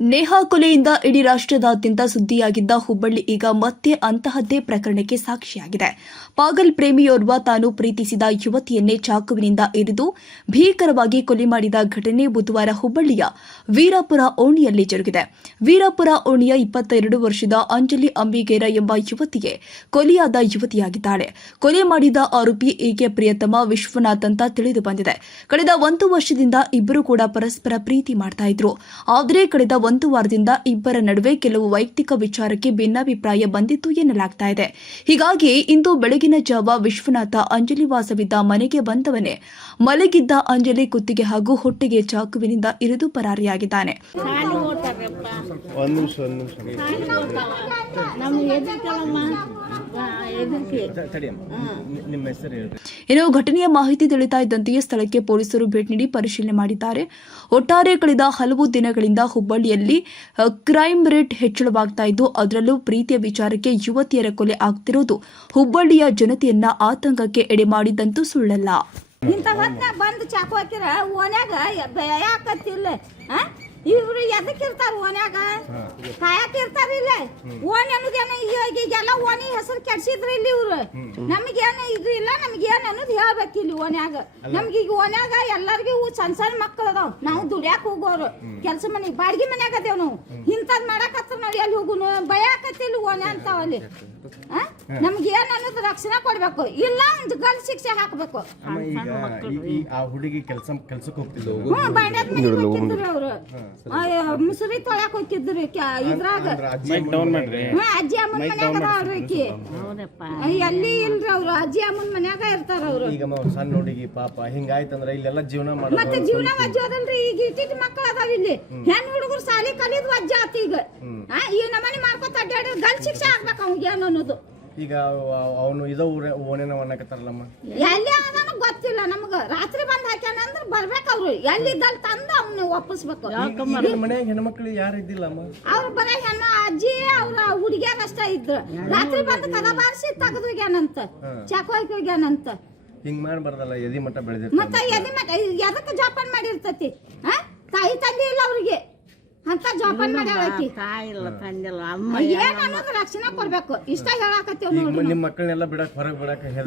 ನೇಹಾ ಕೊಲೆಯಿಂದ ಇಡೀ ರಾಷ್ಟ್ರದಾದ್ಯಂತ ಸುದ್ದಿಯಾಗಿದ್ದ ಹುಬ್ಬಳ್ಳಿ ಈಗ ಮತ್ತೆ ಅಂತಹದ್ದೇ ಪ್ರಕರಣಕ್ಕೆ ಸಾಕ್ಷಿಯಾಗಿದೆ. ಪಾಗಲ್ ಪ್ರೇಮಿಯೋರ್ವ ತಾನು ಪ್ರೀತಿಸಿದ ಯುವತಿಯನ್ನೇ ಚಾಕುವಿನಿಂದ ಇರಿದು ಭೀಕರವಾಗಿ ಕೊಲೆ ಮಾಡಿದ ಘಟನೆ ಬುಧವಾರ ಹುಬ್ಬಳ್ಳಿಯ ವೀರಾಪುರ ಓಣಿಯಲ್ಲಿ ಜರುಗಿದೆ. ವೀರಾಪುರ ಓಣಿಯ 22 ವರ್ಷದ ಅಂಜಲಿ ಅಂಬಿಗೇರ ಎಂಬ ಯುವತಿಗೆ ಕೊಲೆಯಾದ ಯುವತಿಯಾಗಿದ್ದಾಳೆ. ಕೊಲೆ ಮಾಡಿದ ಆರೋಪಿ ಈಕೆ ಪ್ರಿಯತಮ ವಿಶ್ವನಾಥ್ ಅಂತ ತಿಳಿದು ಬಂದಿದೆ. ಕಳೆದ 1 ವರ್ಷದಿಂದ ಇಬ್ಬರು ಕೂಡ ಪರಸ್ಪರ ಪ್ರೀತಿ ಮಾಡ್ತಾ ಇದ್ರು. ಆದರೆ ಕಳೆದ 1 ವಾರದಿಂದ ಇಬ್ಬರ ನಡುವೆ ಕೆಲವು ವೈಯಕ್ತಿಕ ವಿಚಾರಕ್ಕೆ ಭಿನ್ನಾಭಿಪ್ರಾಯ ಬಂದಿತ್ತು ಎನ್ನಲಾಗ್ತಾ ಇದೆ. ಹೀಗಾಗಿ ಇಂದು ಬೆಳಗಿನ ಜಾವ ವಿಶ್ವನಾಥ ಅಂಜಲಿ ವಾಸವಿದ್ದ ಮನೆಗೆ ಬಂದವನೇ ಮಲಗಿದ್ದ ಅಂಜಲಿ ಕುತ್ತಿಗೆ ಹಾಗೂ ಹೊಟ್ಟೆಗೆ ಚಾಕುವಿನಿಂದ ಇರಿದು ಪರಾರಿಯಾಗಿದ್ದಾನೆ. ಇನ್ನು ಘಟನೆಯ ಮಾಹಿತಿ ತಿಳಿತಾ ಇದ್ದಂತೆಯೇ ಸ್ಥಳಕ್ಕೆ ಪೊಲೀಸರು ಭೇಟಿ ನೀಡಿ ಪರಿಶೀಲನೆ ಮಾಡಿದ್ದಾರೆ. ಒಟ್ಟಾರೆ ಕಳೆದ ಹಲವು ದಿನಗಳಿಂದ ಹುಬ್ಬಳ್ಳಿಯಲ್ಲಿ ಕ್ರೈಮ್ ರೇಟ್ ಹೆಚ್ಚಳವಾಗ್ತಾ ಇದ್ದು, ಅದರಲ್ಲೂ ಪ್ರೀತಿಯ ವಿಚಾರಕ್ಕೆ ಯುವತಿಯರ ಕೊಲೆ ಆಗ್ತಿರೋದು ಹುಬ್ಬಳ್ಳಿಯ ಜನತೆಯನ್ನ ಆತಂಕಕ್ಕೆ ಎಡೆ ಮಾಡಿದಂತೂ ಸುಳ್ಳಲ್ಲ. ಇಂಥ ಹೊತ್ನಾಗ ಬಂದು ಚಾಕು ಹಾಕಿರ ಓನ್ಯಾಗ ಯಾಕತ್ತಿಲ್ಲ ಇವ್ರು ಎದಕ್ಕಿರ್ತಾರ ಓನ್ಯಾಗ ಕಾಯಕಿರ್ತಾರ ಇಲ್ಲ ಓನ್ ಅನ್ನೋದೇನ ಈಗೆಲ್ಲ ಓನಿ ಹೆಸರು ಕೆಡ್ಸಿದ್ರಿ ಇಲ್ಲಿ ಇವ್ರು ನಮಗೇನು ಇದು ಇಲ್ಲ ನಮ್ಗೇನು ಅನ್ನೋದು ಹೇಳ್ಬೇಕು ಇಲ್ಲಿ ಓನ್ಯಾಗ ನಮ್ಗೆ ಈಗ ಓನ್ಯಾಗ ಎಲ್ಲರಿಗೂ ಸಣ್ಣ ಸಣ್ಣ ಮಕ್ಕಳು ಅದಾವ. ನಾವು ದುಡ್ಯಾಕ ಹೋಗೋರು ಕೆಲಸ ಮನೆಗೆ ಬಾಡಿಗೆ ಮನ್ಯಾಗ ಅದೇವ್ ನಾವು ಇಂಥದ್ ಮಾಡಾಕತ್ರ ನಾವು ಎಲ್ಲಿ ಹೋಗುನು ಭಯಾಕತ್ತಿಲ್ಲ ಓನ್ಯ ಅಂತಾವಲ್ಲಿ. ನಮ್ಗೇನ್ ಅನ್ನೋದು ರಕ್ಷಣೆ ಕೊಡ್ಬೇಕು, ಇಲ್ಲ ಒಂದು ಗಲ್ ಶಿಕ್ಷೆ ಹಾಕ್ಬೇಕು. ಅವ್ರು ಮುಸುರಿ ತೊಳ್ಯಾಕ ಹೋಗಿದ್ರು ಇದ್ರಾಗ ಅಜ್ಜಿ ಅಮ್ಮನ ಮನ್ಯಾಗ ಅದಾಳ್ರಿ. ಎಲ್ಲಿ ಇಲ್ರಿ ಅವ್ರು ಅಜ್ಜಿ ಅಮ್ಮನ ಮನ್ಯಾಗ ಇರ್ತಾರ ಅವ್ರು. ಸಣ್ಣ ಹುಡುಗಿ ಪಾಪ ಹಿಂಗಾಯ್ತಂದ್ರ ಇಲ್ಲೆಲ್ಲ ಜೀವನ ಮತ್ತೆ ಜೀವನ ವಜ್ಜ ಅದಲ್ರಿ. ಈಗ ಇಟ್ಟಿಟ್ಟು ಮಕ್ಕಳು ಅದಾವ ಇಲ್ಲಿ ಹೆಣ್ ಹುಡುಗರು ಸಾಲಿ ಕಲಿದ್ ವಜ್ಜ ಆತ. ಈಗ ಈ ನಮ್ಮನೆ ಮಾಡ್ಕೊತ ಅಡ್ಡಾಡಿ ಗಲ್ ಶಿಕ್ಷೆ ಹಾಕ್ಬೇಕು ಅವ್ಗೆ ಏನು ಅನ್ನೋದು. ಈಗ ಅವನು ಇದ ಓನೇನ ಅನ್ನಕತ್ತಾರಲ್ಲಮ್ಮ ಎಲ್ಲಿ ಅದನ್ನ ಗೊತ್ತಿಲ್ಲ ನಮಗ. ರಾತ್ರಿ ಬಂದ್ ಹಾಕ್ಯಾನ ಅಂದ್ರ ಬರ್ಬೇಕು ಅವ್ರು ಎಲ್ಲಿದ್ದಲ್ಲಿ ತಂದು ಅವ್ನ ವಾಪಸ್ಬೇಕು. ಮನ್ಯಾಗ ಹೆಣ್ಮಕ್ಳು ಯಾರು ಇದ್ದಿಲ್ಲಮ್ಮ, ಅವ್ರು ಬರ ಹೆಣ್ಣ ಅಜ್ಜಿ ಅವ್ರ ಹುಡುಗಿಯಾಗ ಅಷ್ಟ ಇದ್ರು. ರಾತ್ರಿ ಬಂದ್ ಕದ ಬಾರಿಸಿ ತೆಗೆದು ಹೋಗ್ಯಾನಂತ, ಚಾಕು ಹಾಕಿ ಹೋಗ್ಯಾನಂತ. ಹಿಂಗ್ ಮಾಡ್ಬಾರ್ದಲ್ಲ, ಎದಿ ಮಟ್ಟ ಬೆಳೆದಿರ್ತ. ಮತ್ತೆ ಎದಿ ಮಟ್ಟ ಎದಕ್ಕೆ ಜೋಪಾನ ಮಾಡಿರ್ತತಿ? ತಾಯಿ ತಂದೆ ಇಲ್ಲ ಅವ್ರಿಗೆ ಅಂತ ಜೋಪಾನ ಮಾಡ್ಯಾಳಕಿ. ಏನ್ ಅನ್ನೋದು ರಕ್ಷಣೆ ಕೊಡ್ಬೇಕು. ಇಷ್ಟ ಹೇಳಾಕತ್ತೀವಿ ನೋಡಿ. ನಿಮ್ ಮಕ್ಕಳನ್ನೆಲ್ಲ ಬಿಡಕ್ ಹೊರಗೆ ಬಿಡಕ್ ಈಗ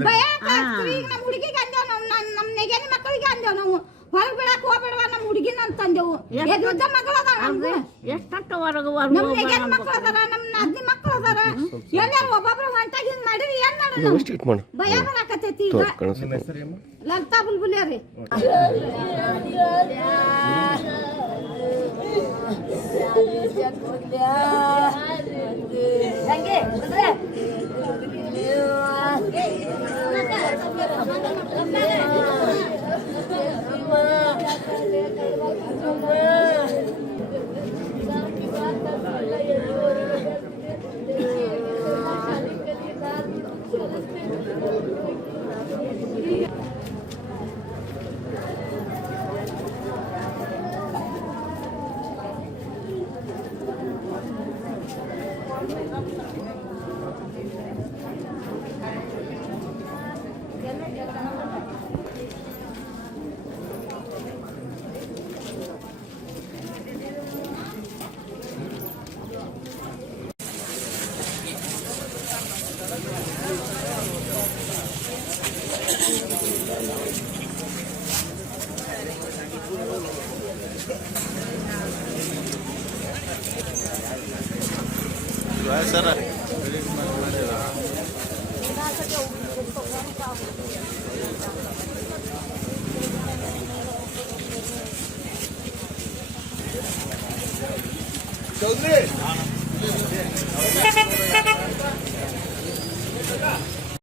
ನಮ್ಮ ಹುಡುಗಿಗೆ ಅಂದೇವ್ ನಾವು, ನಮ್ಮ ನೆಗೆನಿ ಮಕ್ಕಳಿಗೆ ಅಂದೇವ್ ನಾವು ಹೊರಗೆ ಬಿಡಕ್ ಹೋಗ್ಬೇಡವ ನಮ್ಮ ಹುಡುಗಿನ ಅಂತಂದೇವು. ಎದ್ದ ಮಕ್ಕಳು ಅದಾರ ನಮ್ಗೆ, ಎಷ್ಟಟ್ಟು ಹೊರಗೆ ನಮ್ಮ ನೆಗೆನಿ ಮಕ್ಕಳು ಅದಾರ, ನಮ್ಮ ನಾದ್ನಿ ಮಕ್ಕಳು ಅದಾರ. ಎಲ್ಲಾರು ಒಬ್ಬೊಬ್ರು ಹೊಂಟಾಗಿ ಹಿಂಗ್ ಮಾಡಿರಿ ಏನ್ ಮಾಡೋಣ? ಭಯ ಬರಾಕತ್ತೈತಿ. ಈಗ ಲಲಿತಾ ಬುಲ್ಬುಲಿಯ ರೀ. ಸರ್ ಚೌಧರಿ